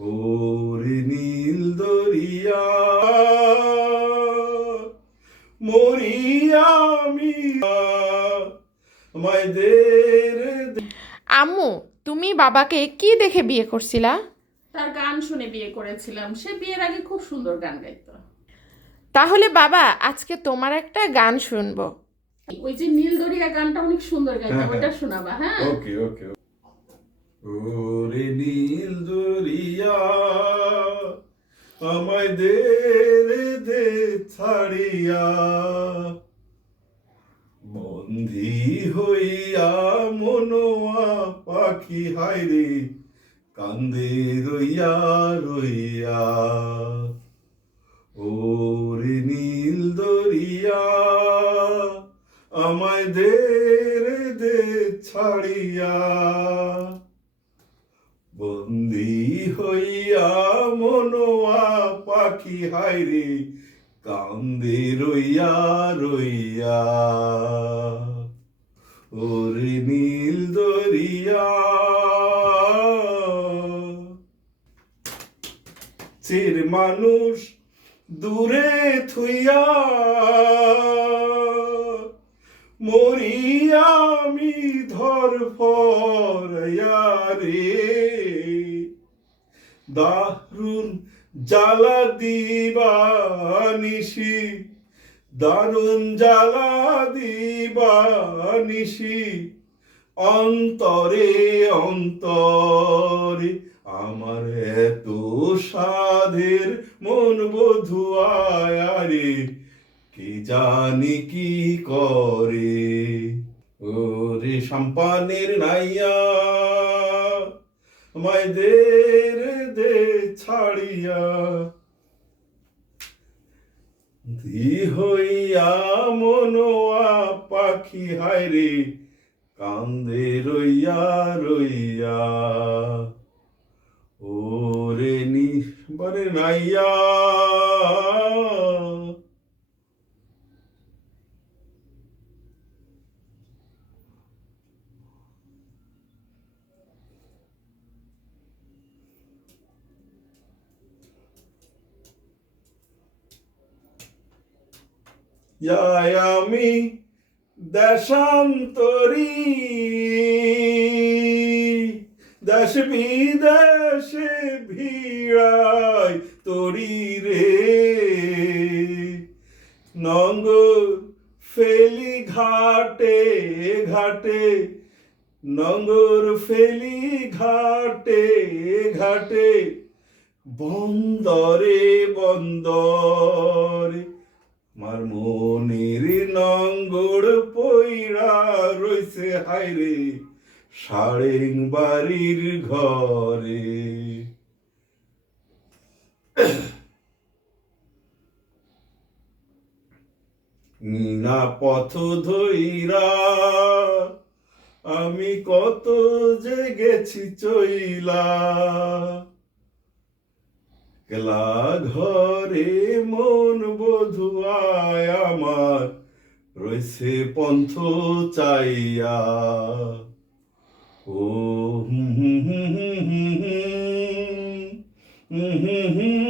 ওরে নীল দরিয়া মরিয়া আমি আমায় দে আম্মু তুমি বাবাকে কি দেখে বিয়ে করছিলা? তার গান শুনে বিয়ে করেছিলাম। সে বিয়ের আগে খুব সুন্দর গান গাইত। তাহলে বাবা আজকে তোমার একটা গান শুনব। ওই যে নীল দরিয়া গানটা অনেক সুন্দর গাইতো হ্যাঁ, ওইটা হ্যাঁ। শোনাবা হ্যাঁ? ওকে ওকে। ওরে নীল দরিয়া আমায় দে দে ছাড়িয়া। বন্ধি হইয়া মনোয়া পাখি হাইরে কান্দে রইয়া রইয়া। ওরে নীল দরিয়া, আমায় দে রে দে ছাড়িয়া। হইয়া মনোয়া পাখি হাইরে কান্দে রইয়া রইয়া। ওরে নীল দরিয়া। চের মানুষ দূরে থুইয়া মরি আমি ধর রে। দারুণ জ্বালা দিবা নিশি দারুণ জ্বালা দিবা নিশি অন্তরে অন্তরে আমার এত সাধের মন বধুয়ারে কি জানি কি করে? ওরে সম্পানের নাইয়া আমায় দে ছাড়িয়া। দি হইয়া মনোয়া পাখি হায়রে কান্দে রইয়া রইয়া। ওরে নিবারে নাইয়া। যাই আমি দেশান্তরী। দেশ বিদেশে ভিড়াই তরি রে। নঙ্গর ফেলি ঘাটে ঘাটে, নঙ্গর ফেলি ঘাটে ঘাটে, বন্দরে বন্দরে আমার মনের নঙ্গর পইড়া রইছে হাইরে সাড়েং বাড়ির ঘরে। না পথ ধইরা, আমি কত যে গেছি চইলা। একলা ঘরে মন বধুয়ায় আমার রয়েছে পন্থ চাইয়া ও হুম হুম হুম হুম হুম হুম হুম